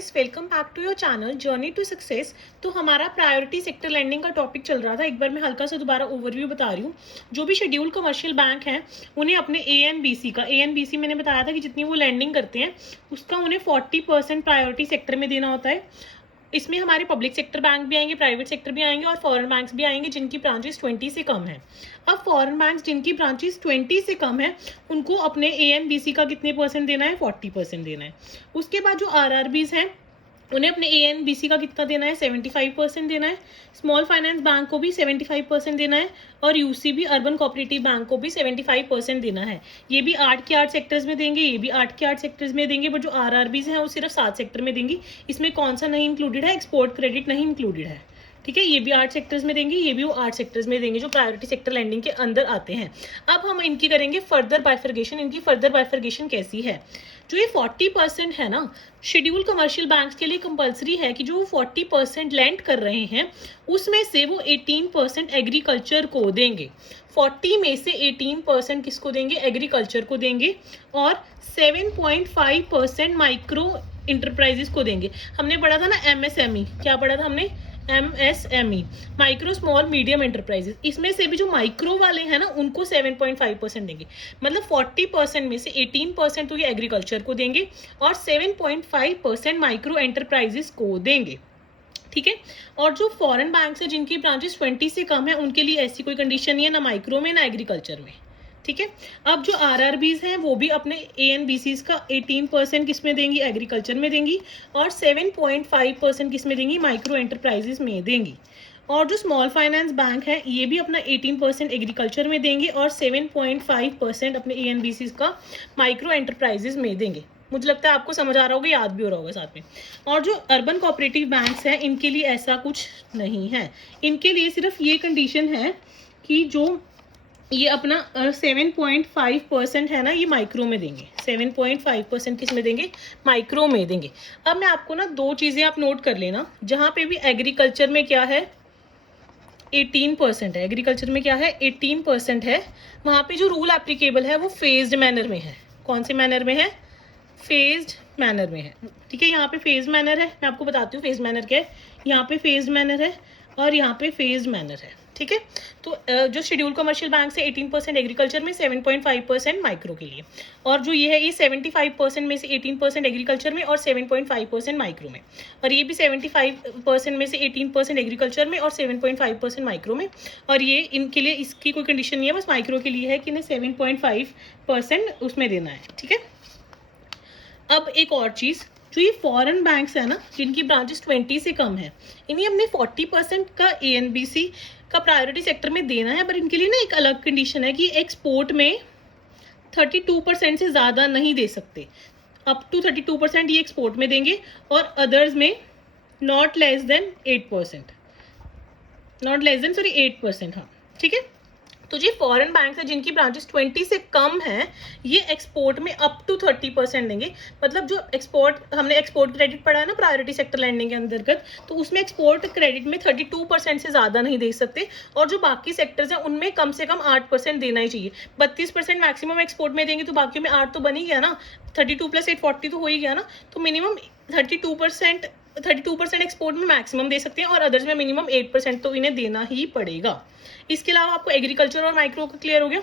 Guys, welcome back to your channel journey to success. तो हमारा priority sector lending का topic चल रहा था। एक बार मैं हल्का सा दोबारा ओवरव्यू बता रही हूँ। जो भी शेड्यूल कमर्शियल बैंक हैं उन्हें अपने ए एन बी सी मैंने बताया था कि जितनी वो लैंडिंग करते हैं उसका उन्हें 40% प्रायोरिटी सेक्टर में देना होता है। इसमें हमारे पब्लिक सेक्टर बैंक भी आएंगे, प्राइवेट सेक्टर भी आएंगे और फॉरेन बैंक्स भी आएंगे जिनकी ब्रांचेस 20 से कम है। अब फॉरेन बैंक्स जिनकी ब्रांचेस 20 से कम है उनको अपने ए-एन-बी-सी का कितने परसेंट देना है? 40% देना है। उसके बाद जो आर-आर-बीज हैं उन्हें अपने ए-एन-बी-सी का कितना देना है? 75% देना है। स्मॉल फाइनेंस बैंक को भी 75% देना है और यूसीबी अर्बन कोऑपरेटिव बैंक को भी 75% देना है। ये भी 8 के 8 सेक्टर्स में देंगे, ये भी 8 के 8 सेक्टर्स में देंगे, बट जो आर-आर-बीज हैं वो सिर्फ 7 सेक्टर में देंगी। इसमें कौन सा नहीं इंक्लूडेड है? एक्सपोर्ट क्रेडिट नहीं इंक्लूडेड है। ठीक है, ये भी 8 सेक्टर्स में देंगे, ये भी वो 8 सेक्टर्स में देंगे जो प्रायोरिटी सेक्टर लैंडिंग के अंदर आते हैं। अब हम इनकी करेंगे फर्दर बाइफर्गेशन। इनकी फर्दर बाइफर्गेशन कैसी है? जो ये 40% है ना, शेड्यूल कमर्शियल बैंक्स के लिए कंपलसरी है कि जो 40% लैंड कर रहे हैं उसमें से वो 18% एग्रीकल्चर को देंगे। 40 में से 18% किसको देंगे? एग्रीकल्चर को देंगे और 7.5% माइक्रो इंटरप्राइजेस को देंगे। हमने पढ़ा था ना एमएसएमई, क्या पढ़ा था हमने? MSME, micro small medium enterprises. इसमें से भी जो माइक्रो वाले हैं ना उनको 7.5% देंगे। मतलब 40% में से 18% तो ये एग्रीकल्चर को देंगे और 7.5% माइक्रो एंटरप्राइजेस को देंगे। ठीक है, और जो फॉरेन बैंक है जिनकी ब्रांचेस 20 से कम है उनके लिए ऐसी कोई कंडीशन नहीं है, ना माइक्रो में ना एग्रीकल्चर में। ठीक है, अब जो आर-आर-बीज हैं वो भी अपने ए-एन-बी-सीज का 18% किस में देंगी? एग्रीकल्चर में देंगी और 7.5% किस में देंगी? माइक्रो एंटरप्राइजेस में देंगी। और जो स्मॉल फाइनेंस बैंक है ये भी अपना 18% एग्रीकल्चर में देंगे और 7.5% अपने ए-एन-बी-सीज का माइक्रो एंटरप्राइजेस में देंगे। मुझे लगता है आपको समझ आ रहा होगा, याद भी हो रहा होगा साथ में। और जो अर्बन कोऑपरेटिव बैंक्स हैं इनके लिए ऐसा कुछ नहीं है। इनके लिए सिर्फ ये कंडीशन है कि जो ये अपना 7.5% है ना, ये माइक्रो में देंगे। 7.5% किस में देंगे? माइक्रो में देंगे। अब मैं आपको ना दो चीज़ें आप नोट कर लेना। जहाँ पे भी एग्रीकल्चर में क्या है? 18% है। एग्रीकल्चर में क्या है? 18% है। वहाँ पे जो रूल एप्लीकेबल है वो फेज्ड मैनर में है। कौन से मैनर में है? फेज्ड मैनर में है। ठीक है, यहाँ पे फेज मैनर है, मैं आपको बताती हूँ फेज मैनर क्या है। यहाँ पे फेज्ड मैनर है और यहाँ पे फेज्ड मैनर है। ठीक है, तो जो शेड्यूल कमर्शियल बैंक से 18% एग्रीकल्चर में, 7.5% माइक्रो के लिए। और जो ये है ये 75% में से 18% एग्रीकल्चर में और 7.5% माइक्रो में। और ये भी 75% में से 18% एग्रीकल्चर में और 7.5% माइक्रो में। और ये इनके लिए इसकी कोई कंडीशन नहीं है, बस माइक्रो के लिए है कि इन्हें 7.5% उसमें देना है। ठीक है, अब एक और चीज़, जो ये फॉरेन बैंक्स है ना जिनकी ब्रांचेस 20 से कम है, इन्हें हमने 40% का ए-एन-बी-सी का प्रायोरिटी सेक्टर में देना है। पर इनके लिए ना एक अलग कंडीशन है कि एक्सपोर्ट में 32% से ज़्यादा नहीं दे सकते। अप टू 32% ये एक्सपोर्ट में देंगे और अदर्स में not less than 8%, not less than 8%। हाँ, ठीक है। तो जी फॉरेन बैंक है जिनकी ब्रांचेस 20 से कम है ये एक्सपोर्ट में अप टू 30% देंगे। मतलब जो एक्सपोर्ट, हमने एक्सपोर्ट क्रेडिट पढ़ा है ना प्रायोरिटी सेक्टर लैंडिंग के अंतर्गत, तो उसमें एक्सपोर्ट क्रेडिट में 32% से ज़्यादा नहीं दे सकते। और जो बाकी सेक्टर्स हैं उनमें कम से कम 8% देना ही चाहिए। 32% मैक्सिमम एक्सपोर्ट में देंगे तो बाकी में 8 तो बन ही गया ना, 32 + 8 40 तो हो ही गया ना। तो मिनिमम 32% एक्सपोर्ट में मैक्सिमम दे सकते हैं और अदर्स में मिनिमम 8% तो इन्हें देना ही पड़ेगा। इसके अलावा आपको एग्रीकल्चर और माइक्रो का क्लियर हो गया।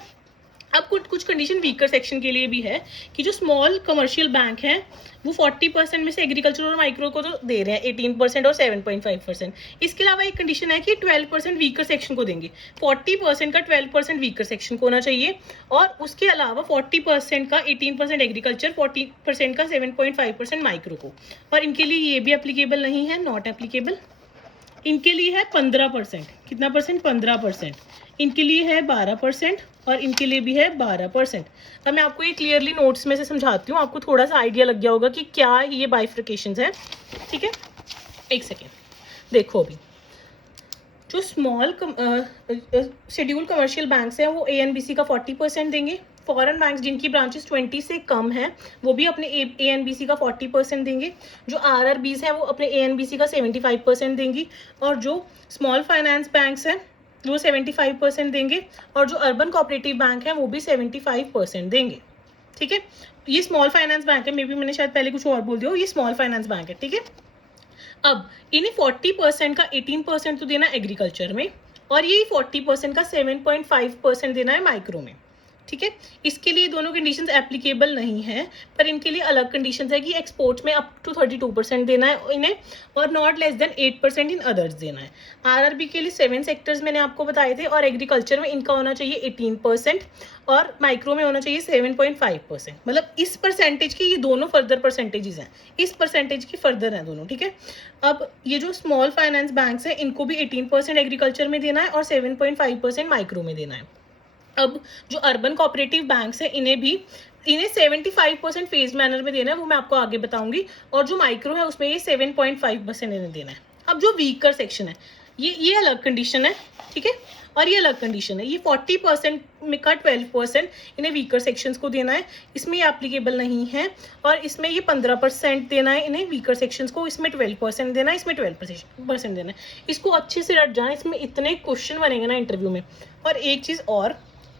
अब कुछ कंडीशन वीकर सेक्शन के लिए भी है कि जो स्मॉल कमर्शियल बैंक हैं वो 40% में से एग्रीकल्चर और माइक्रो को तो दे रहे हैं 18% और 7.5%। इसके अलावा एक कंडीशन है कि 12% वीकर सेक्शन को देंगे। 40% का 12% वीकर सेक्शन को होना चाहिए और उसके अलावा 40% का 18% एग्रीकल्चर, 40% का 7.5% माइक्रो को। और इनके लिए ये भी एप्लीकेबल नहीं है, नॉट एप्लीकेबल। इनके लिए है 15%। कितना परसेंट? 15%। इनके लिए है 12% और इनके लिए भी है 12%। अब मैं आपको ये क्लियरली नोट्स में से समझाती हूँ, आपको थोड़ा सा आइडिया लग गया होगा कि क्या ये बाइफर्केशंस हैं। ठीक है, एक सेकेंड देखो। अभी जो स्मॉल शेड्यूल कमर्शियल बैंक्स हैं वो ए-एन-बी-सी का 40% देंगे। फॉरेन बैंक्स जिनकी ब्रांचेस 20 से कम है वो भी अपने ए-एन-बी-सी का 40% देंगे। जो आर-आर-बीज हैं वो अपने ए-एन-बी-सी का 75% देंगी। और जो स्मॉल फाइनेंस बैंक्स हैं वो 75% देंगे और जो अर्बन कोऑपरेटिव बैंक हैं वो भी 75% देंगे। ठीक है। ये स्मॉल फाइनेंस बैंक है, मे बी मैंने शायद पहले कुछ और बोल दिया हो, ये स्मॉल फाइनेंस बैंक है, ठीक है। अब इन्हें 40% का 18% तो देना एग्रीकल्चर में, और ये 40% का 7.5% देना है माइक्रो में, ठीक है। इसके लिए दोनों कंडीशंस एप्लीकेबल नहीं है, पर इनके लिए अलग कंडीशंस है कि एक्सपोर्ट में अप टू 32% देना है इन्हें, और not less than 8% in others देना है। आरआरबी के लिए 7 सेक्टर्स मैंने आपको बताए थे, और एग्रीकल्चर में इनका होना चाहिए 18%, और माइक्रो में होना चाहिए 7.5%। मतलब इस परसेंटेज की ये दोनों फर्दर परसेंटेजेस हैं, इस परसेंटेज की फर्दर हैं दोनों, ठीक है। अब ये जो स्मॉल फाइनेंस बैंक्स हैं इनको भी 18% एग्रीकल्चर में देना है और 7.5% माइक्रो में देना है। अब जो अर्बन कोऑपरेटिव बैंक्स हैं इन्हें 75% फेज मैनर में देना है, वो मैं आपको आगे बताऊंगी, और जो माइक्रो है उसमें ये 7.5% इन्हें देना है। अब जो वीकर सेक्शन है ये अलग कंडीशन है, ठीक है, और ये अलग कंडीशन है। ये 40% में का 12% इन्हें वीकर सेक्शंस को देना है, इसमें ये एप्लीकेबल नहीं है। और इसमें ये 15% देना है इन्हें वीकर सेक्शंस को, इसमें 12% देना है, इसमें 12% देना है। इसको अच्छे से रट जाना, इसमें इतने क्वेश्चन बनेंगे ना इंटरव्यू में। और एक चीज़ और,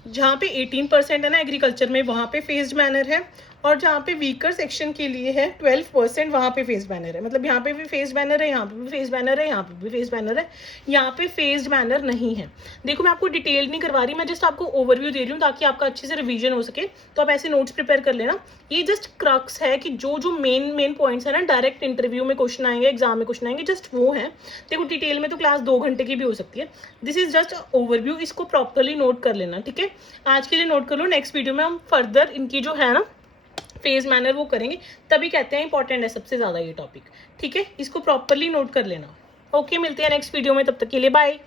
जहाँ पे 18% है ना एग्रीकल्चर में, वहाँ पे फेज्ड मैनर है, और जहाँ पे वीकर सेक्शन के लिए है 12%, वहाँ पे फेज्ड मैनर है। मतलब यहाँ पे भी फेज्ड मैनर है, यहाँ पे भी फेज्ड मैनर है, यहाँ पे भी फेज्ड मैनर है, यहाँ पे फेज्ड मैनर नहीं है। देखो मैं आपको डिटेल नहीं करवा रही, मैं जस्ट आपको ओवरव्यू दे रही हूँ ताकि आपका अच्छे से रिवीजन हो सके। तो आप ऐसे नोट्स प्रिपेयर कर लेना। ये जस्ट क्रक्स है कि जो मेन पॉइंट्स है ना, डायरेक्ट इंटरव्यू में क्वेश्चन आएंगे, एग्जाम में क्वेश्चन आएंगे, जस्ट वो है। देखो डिटेल में तो क्लास 2 घंटे की भी हो सकती है, दिस इज जस्ट ओवरव्यू, इसको प्रॉपरली नोट कर लेना, ठीक है। आज के लिए नोट कर लो, नेक्स्ट वीडियो में हम फर्दर इनकी जो है ना फेज मैनर वो करेंगे, तभी कहते हैं इंपॉर्टेंट है सबसे ज़्यादा ये टॉपिक, ठीक है। इसको प्रॉपरली नोट कर लेना। ओके, मिलते हैं नेक्स्ट वीडियो में, तब तक के लिए बाय।